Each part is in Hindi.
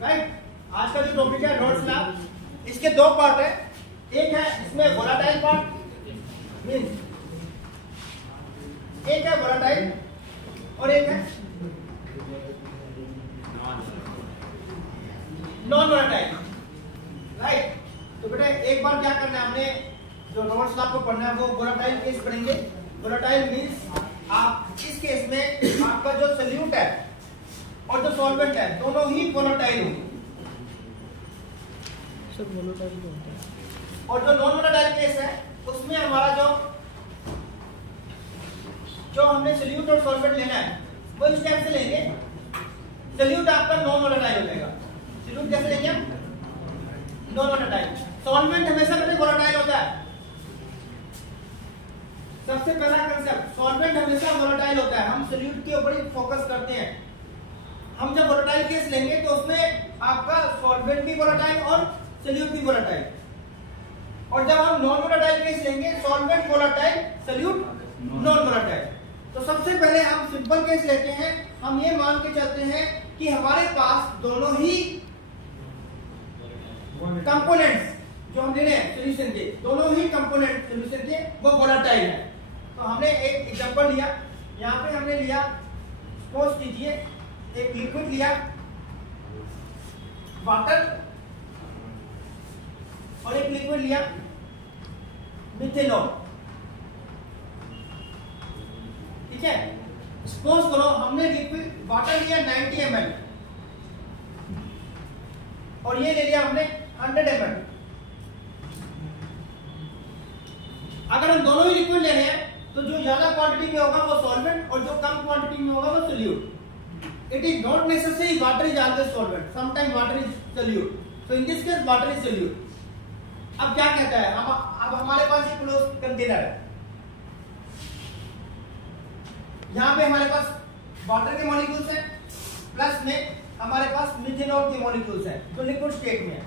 राइट। आज का जो टॉपिक है रॉड्स लॉ, इसके दो पार्ट है। एक है इसमें वोलाटाइल पार्ट, मींस एक है वोलाटाइल और एक है नॉन वोलाटाइल, राइट। तो बेटा एक बार क्या करना है, हमने जो रॉड्स लॉ को पढ़ना है वो वोलाटाइल केस पढ़ेंगे। वोलाटाइल मींस आप इस केस में आपका जो सोल्यूट है और जो सॉल्वेंट है दोनों ही वोलाटाइल होंगे। सर वोलाटाइल क्या होता है? और जो नॉन वोलाटाइल केस है उसमें हमारा जो हमने सोल्यूट और सॉल्वेंट लेना है वो इस टाइप से लेंगे। सोल्यूट आपका नॉन वोलाटाइल हो जाएगा। सोल्यूट कैसे लेंगे हम? Non volatile. सॉल्वेंट हमेशा कभी वोलाटाइल होता है। सबसे पहला कंसेप्ट, सॉल्वेंट हमेशा वोलाटाइल होता है। हम सोल्यूट के ऊपर ही फोकस करते हैं। हम जब वोलाटाइल केस लेंगे तो उसमें आपका सॉल्वेंट भी वोलाटाइल और सोल्यूट भी वोलाटाइल। और जब हम नॉन वोलाटाइल केस लेंगे, solvent volatile, solute non volatile. तो सबसे पहले हम सिंपल केस लेते हैं। हम ये मान के चलते हैं कि हमारे पास दोनों ही कंपोनेंट्स जो हम ले रहे हैं सॉल्यूशन के, दोनों ही कंपोनेंट सॉल्यूशन के वो वोलाटाइल है। तो हमने एक एग्जांपल लिया, यहाँ पे हमने लिया, सपोज कीजिए एक लिक्विड लिया वाटर और एक लिक्विड लिया मिथेनॉल, ठीक है। सपोज करो हमने लिक्विड वाटर लिया 90 ml और ये ले लिया हमने 100 ml। अगर हम दोनों ही लिक्विड ले रहे हैं तो जो ज्यादा क्वांटिटी में होगा वो सॉल्वेंट और जो कम क्वांटिटी में होगा वो solute. It is not necessary water is always solvent, sometime water is solute. So in this case water is solute. अब क्या कहता है, अब हमारे पास एक क्लोज कंटेनर है, यहां पे हमारे पास वाटर के मॉलिक्यूल्स हैं, प्लस में हमारे पास मिथेनॉल के मॉलिक्यूल्स हैं जो लिक्विड स्टेट में है।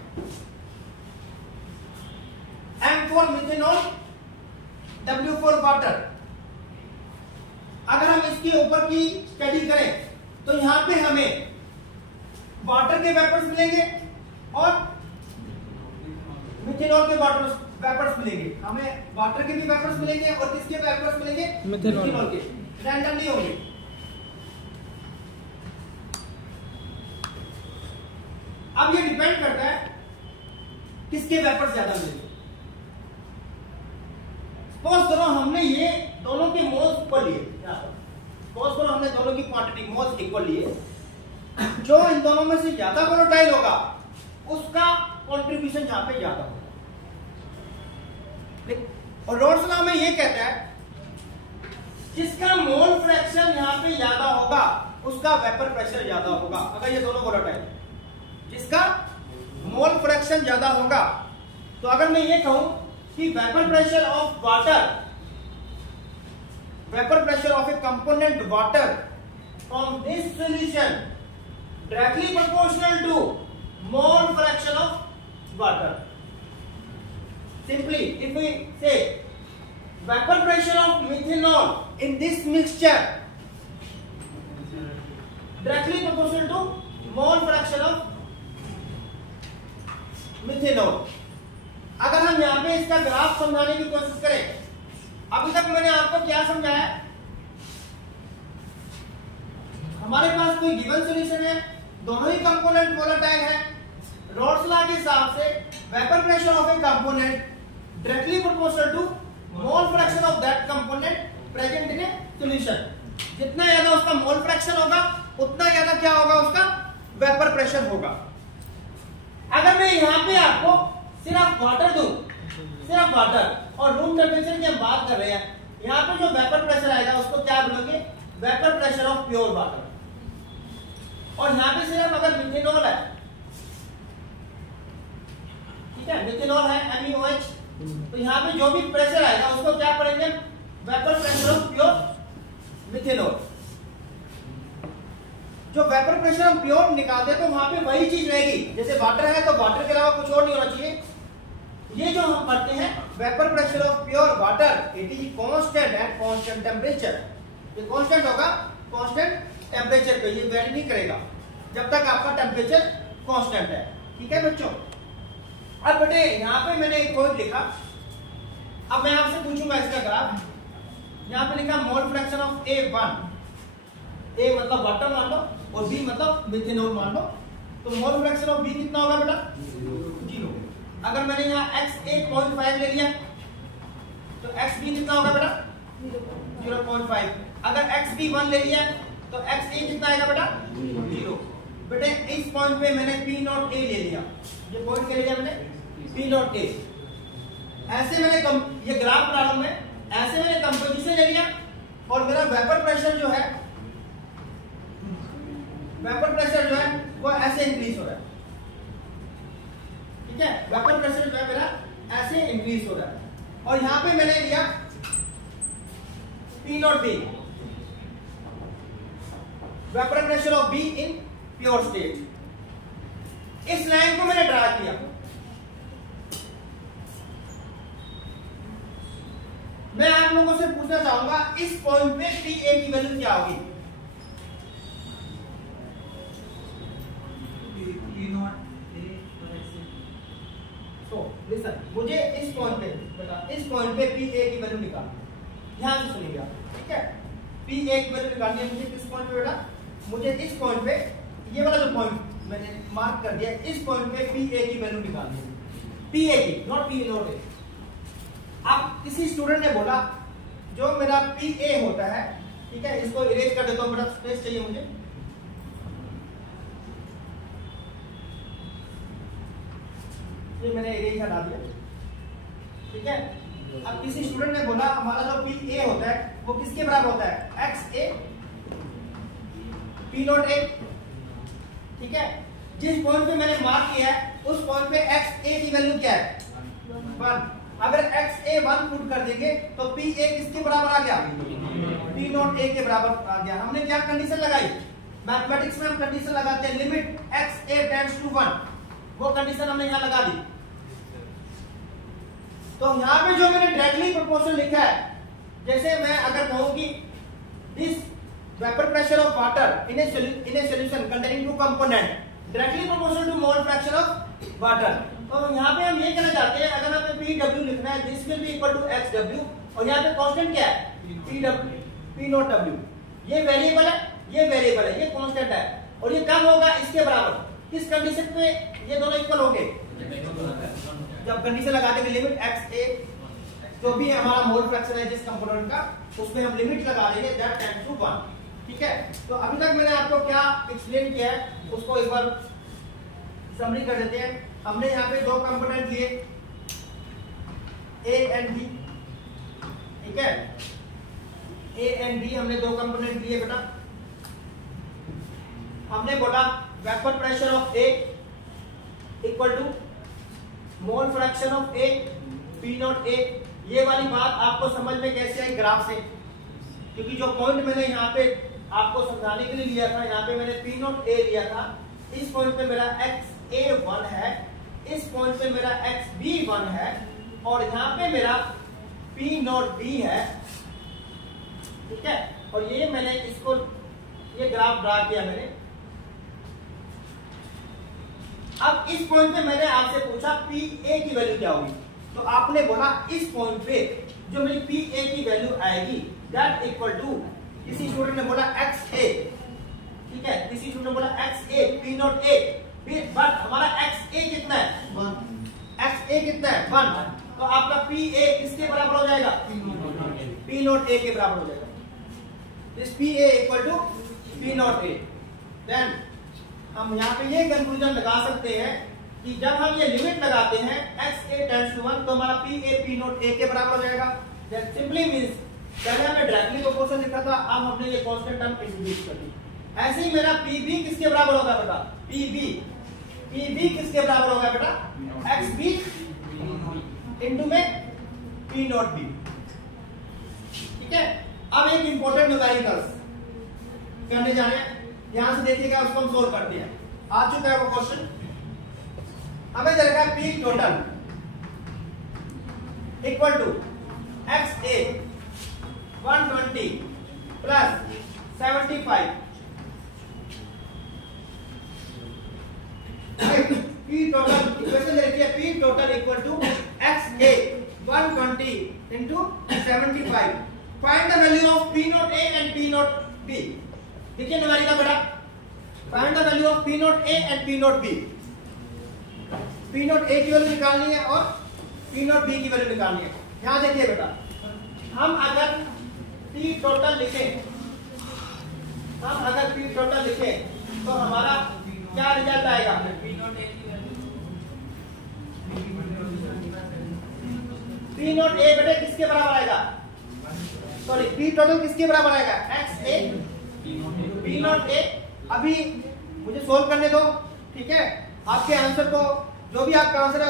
M for methanol, W for water. अगर हम इसके ऊपर की स्टडी करें तो यहां पे हमें वाटर के वेपर्स मिलेंगे और मिथेनॉल के वेपर्स मिलेंगे। हमें वाटर के भी वेपर्स मिलेंगे और किसके वेपर्स मिलेंगे? मिथेनॉल के। रैंडमली होंगे। अब ये डिपेंड करता है किसके वेपर्स ज्यादा मिलेंगे। सपोज करो हमने ये दोनों के मोल्स इक्वल लिए, सपोज करो हमने दोनों की क्वांटिटी मोल्स इक्वल लिए। जो इन दोनों में से ज्यादा वोलेटाइल होगा उसका कंट्रीब्यूशन यहां पे ज्यादा होगा। और रॉड्स लॉ में ये कहता है जिसका मोल फ्रैक्शन यहां पे ज्यादा होगा उसका वेपर प्रेशर ज्यादा होगा। अगर ये दोनों वोलेटाइल, जिसका मोल फ्रैक्शन ज्यादा होगा, तो अगर मैं ये कहूं कि vapour pressure of water, vapour pressure of a component water from this solution directly proportional to mole fraction of water. Simply, if we say vapor pressure of methanol in this mixture directly proportional to mole fraction of methanol। अगर हम यहाँ पे इसका ग्राफ समझाने की कोशिश करें, अभी तक मैंने आपको क्या समझाया, हमारे पास कोई गिवन सॉल्यूशन है, दोनों ही कंपोनेंट वोलेटाइल है। रॉड्स लॉ के हिसाब से vapour pressure of a component directly proportional to mole fraction of that component present in a solution। जितना ज्यादा उसका मोल फ्रैक्शन होगा उतना ज्यादा क्या होगा, उसका वेपर प्रेशर होगा। अगर मैं यहाँ पे आपको सिर्फ वाटर दूं, सिर्फ वाटर, और रूम टेम्परेचर की हम बात कर रहे हैं, यहाँ पे जो वेपर प्रेशर आएगा उसको क्या बोलोगे? Vapour pressure of pure water. और यहाँ पे सिर्फ अगर मिथेनॉल है, ठीक है, मिथेनॉल है MeOH, तो यहाँ पे जो भी प्रेशर आएगा उसको क्या पढ़ेंगे? Vapour pressure of pure methanol. जो वेपर प्रेशर हम प्योर निकालते हैं तो वहां पे वही चीज रहेगी। जैसे वाटर है तो वाटर के अलावा कुछ और नहीं होना चाहिए। ये जो हम पढ़ते हैं vapour pressure of pure water, it is constant at constant temperature. ये कांस्टेंट होगा कांस्टेंट टेम्परेचर पे, ये वेरी नहीं करेगा जब तक आपका टेम्परेचर कांस्टेंट है। ठीक है बच्चों, अब बेटे यहाँ पे मैंने एक पॉइंट लिखा, अब मैं आपसे पूछूंगा इसका ग्राफ। यहाँ पे लिखा मोल फ्रैक्शन ऑफ A1, A मतलब वाटर मान लो और B मतलब मिथेनॉल मान लो, तो मोल फ्रैक्शन ऑफ B कितना होगा बेटा? 0। अगर मैंने यहाँ X 0.5 ले लिया तो XB कितना होगा बेटा? 0.5। अगर XB 1 ले लिया तो XA कितना आएगा बेटा? 0। बेटे इस पॉइंट पे मैंने P नॉट A ले लिया, ये पॉइंट क्या ले लिया मैंने? P naught A। ऐसे मैंने ये ग्राफ बना लूं मैं, ऐसे मैंने कंपोजिशन ले लिया और मेरा वेपर प्रेशर जो है वो ऐसे इंक्रीज हो रहा है। ठीक है, वेपर प्रेशर जो है मेरा ऐसे इंक्रीज हो रहा है और यहां पे मैंने लिया P not B, vapour pressure of B in pure state. इस लाइन को मैंने ड्रा किया। मैं आप लोगों से पूछना चाहूंगा इस पॉइंट पे PA की वैल्यू क्या होगी? मुझे इस पॉइंट पे बता, इस पॉइंट पे PA की वैल्यू निकाल, ध्यान से सुनिएगा। ठीक है, PA की वैल्यू निकालनी है मुझे किस पॉइंट पे बेटा? मुझे इस पॉइंट पे, ये वाला जो पॉइंट मैंने मार्क कर दिया, इस पॉइंट पे PA की वैल्यू निकालनी है, PA की, नॉट P नॉट A। अब किसी स्टूडेंट ने बोला जो मेरा PA होता है, ठीक है, इसको इरेज कर देता हूं बेटा, स्पेस चाहिए मुझे। ये मैंने इरेज हटा दिया। ठीक है, अब किसी स्टूडेंट ने बोला हमारा जो PA होता है वो किसके बराबर होता है? XA P naught A। ठीक है, जिस पॉइंट पे मैंने मार्क किया है उस पॉइंट पे XA की वैल्यू क्या है? 1। अगर XA 1 पुट कर देंगे तो PA किसके बराबर आ गया? P नॉट A के बराबर आ गया। हमने क्या कंडीशन लगाई? मैथमेटिक्स में हम कंडीशन लगाते हैं लिमिट XA टेंड्स टू 1, वो कंडीशन हमने यहाँ लगा दी। तो यहाँ पे जो मैंने डायरेक्टली प्रोपोर्शनल लिखा है, जैसे मैं अगर कहूं कि this vapour pressure of water in a solution containing 2 component directly proportional to mole fraction of water, तो यहाँ पे हम ये कहना चाहते हैं अगर हमें PW लिखना है this will be equal to XW और यहाँ पे कांस्टेंट क्या है? P naught W। ये वेरिएबल है, ये वेरिएबल है, ये कांस्टेंट है और ये कब होगा? इसके बराबर। किस कंडीशन पे ये दोनों इक्वल होंगे? जब कंडीशन लगा देंगे लिमिट XA, जो भी हमारा मोल फ्रैक्शन है जिस कंपोनेंट का, उसमें हम लिमिट लगा देंगे दैट टेंड्स टू 1। ठीक है, तो अभी तक मैंने आपको क्या एक्सप्लेन किया है उसको एक बार समरी कर देते हैं। हमने यहाँ पे 2 कंपोनेंट लिए A एंड B। ठीक है, A एंड B हमने 2 कंपोनेंट लिए बेटा। हमने बोला vapour pressure of A equal to mole fraction of A P naught A। ये वाली बात आपको समझ में कैसे आई? ग्राफ से, क्योंकि जो पॉइंट मैंने यहाँ पे आपको समझाने के लिए लिया था, यहाँ पे मैंने P नॉट A लिया था, इस पॉइंट पे मेरा XA 1 है, इस पॉइंट पे मेरा XB 1 है और यहाँ पे मेरा P नॉट B है। ठीक है, और ये मैंने इसको ये ग्राफ ड्रा किया मैंने। अब इस पॉइंट पे मैंने आपसे पूछा PA की वैल्यू क्या होगी, तो आपने बोला इस पॉइंट पे जो मेरी PA की वैल्यू आएगी दैट इक्वल टू, किसी स्टूडेंट ने बोला XA। ठीक है, किसी स्टूडेंट ने बोला XA P naught A, but हमारा XA कितना है? 1। XA कितना है? 1। तो आपका PA किसके बराबर हो जाएगा? P नॉट A के बराबर हो जाएगा। This PA equal to P naught A। Then हम यहाँ पे ये कंक्लूजन लगा सकते हैं कि जब हम ये लिमिट लगाते हैं XA टेंड्स टू 1 तो हमारा PA P नॉट A के बराबर हो जाएगा। दैट सिंपली मींस पहले हमने डायरेक्टली प्रोपोर्शन लिखा था, अब हमने ये कांस्टेंट टर्म इंट्रोड्यूस कर दी। ऐसे ही मेरा PB किसके बराबर होगा बेटा? PB किसके बराबर होगा बेटा? XB इनटू में P नॉट B। ठीक है, अब एक इंपॉर्टेंट न्यूमेरिकल्स करने जा रहे हैं, ध्यान से देखिएगा, उसको हम सोल्व करते हैं। आ चुका है वो क्वेश्चन, हमें दे रखा है P total equal to XA 120 plus 75 P total equation देखिए P total equal to XA 120 into 75. Find the value of P naught A and P naught B. देखिए न्यूमेरिकल बेटा, find the value of P naught A and P naught B. P naught A की वैल्यू निकालनी है और P naught B की वैल्यू निकालनी है. यहाँ देखिए बेटा, हम अगर P total लिखें, तो हमारा क्या रिजल्ट आएगा? P naught A बेटे किसके बराबर आएगा? सॉरी, P total किसके बराबर आएगा? XA P naught A. अभी मुझे सोल्व करने दो, ठीक है? आपके आंसर को, जो भी आपका आंसर है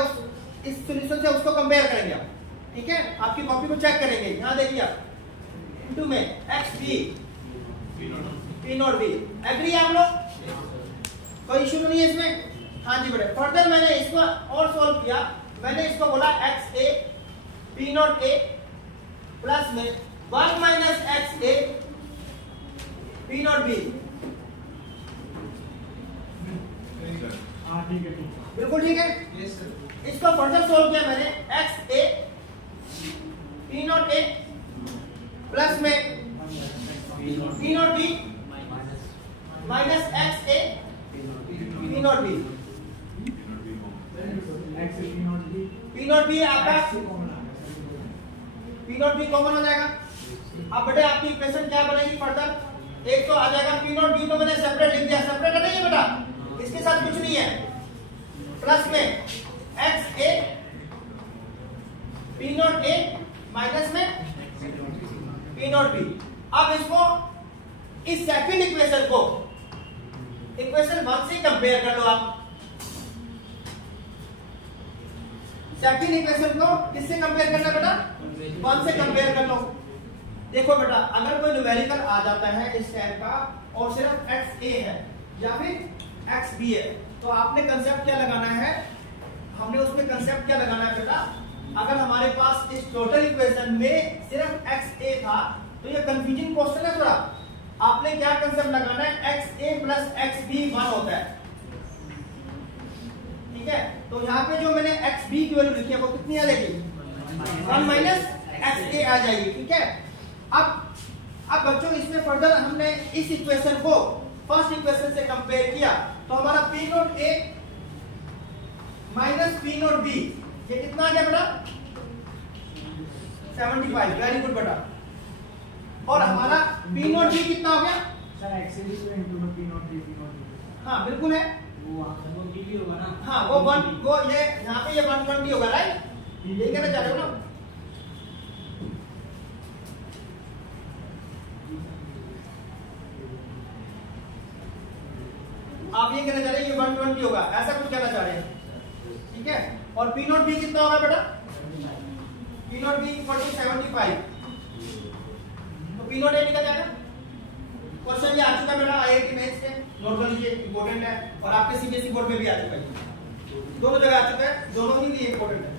इस सॉल्यूशन से उसको कंपेयर करेंगे आप, ठीक है? आपकी कॉपी को चेक करेंगे. यहाँ देखिए आप, इनटू में XB P naught B. Agree आप लोग? कोई इशू नहीं है इसमें? हाँ जी बेटे. फर्दर मैंने इसको और सॉल्व किया. मैंने इसको बोला XA P naught A plus में 1 minus XA P naught B. बिल्कुल ठीक है. इसको फर्दर सोल्व किया मैंने. XA P naught A plus में P naught B minus XA P naught B. P naught B आपका P naught B कॉमन हो जाएगा. अब बेटे आपकी इक्वेशन क्या बनेगी फर्दर? एक तो आ जाएगा P naught B को मैंने सेपरेट लिख दिया. सेपरेट नहीं है बेटा, इसके साथ कुछ नहीं है. प्लस में XA P naught A minus में P naught B. अब इसको, इस सेकंड इक्वेशन को इक्वेशन 1 से कंपेयर कर लो आप. सेकंड इक्वेशन को किससे कंपेयर करना बेटा? 1 से कंपेयर कर लो. देखो बेटा, अगर कोई न्यूमेरिकल आ जाता है इस टाइप का और सिर्फ XA है या फिर XB है, तो आपने कंसेप्ट क्या लगाना है? हमने उसमें कंसेप्ट क्या लगाना है बेटा? अगर हमारे पास इस टोटल इक्वेशन में सिर्फ XA था तो ये कंफ्यूजिंग क्वेश्चन है थोड़ा. आपने क्या कंसेप्ट लगाना है? XA प्लस XB 1 होता है, ठीक है? तो यहाँ पे जो मैंने XB की वैल्यू लिखी है वो कितनी आ जाएगी? 1 माइनस XA आ जाएगी, ठीक है? अब बच्चों इसमें फर्दर हमने इस इक्वेशन को फर्स्ट इक्वेशन से कंपेयर किया तो हमारा P naught A minus P naught B ये कितना आ गया बेटा? 75. वेरी गुड बेटा. और हमारा P naught B कितना हो गया? सर एक्चुअली तो इनटू में P naught B हाँ बिल्कुल है. वो B भी होगा ना? हाँ वो 1, वो ये यहाँ पे ये 120 होगा, राइट? ये कहना चाह रहे हो ना? आप ये कहना चाह रहे हैं ये 120 होगा, ऐसा कुछ कहना चाह रहे हैं, ठीक है? और P naught B कितना होगा बेटा? P naught B equal to 75. तो P naught A निकल जाएगा. क्वेश्चन ये आ चुका है बेटा IIT मेंस से, नोट कर लीजिए, इंपॉर्टेंट है. और आपके CBSE बोर्ड में भी आ चुका है, दोनों जगह आ चुका है, दोनों ही इंपॉर्टेंट है.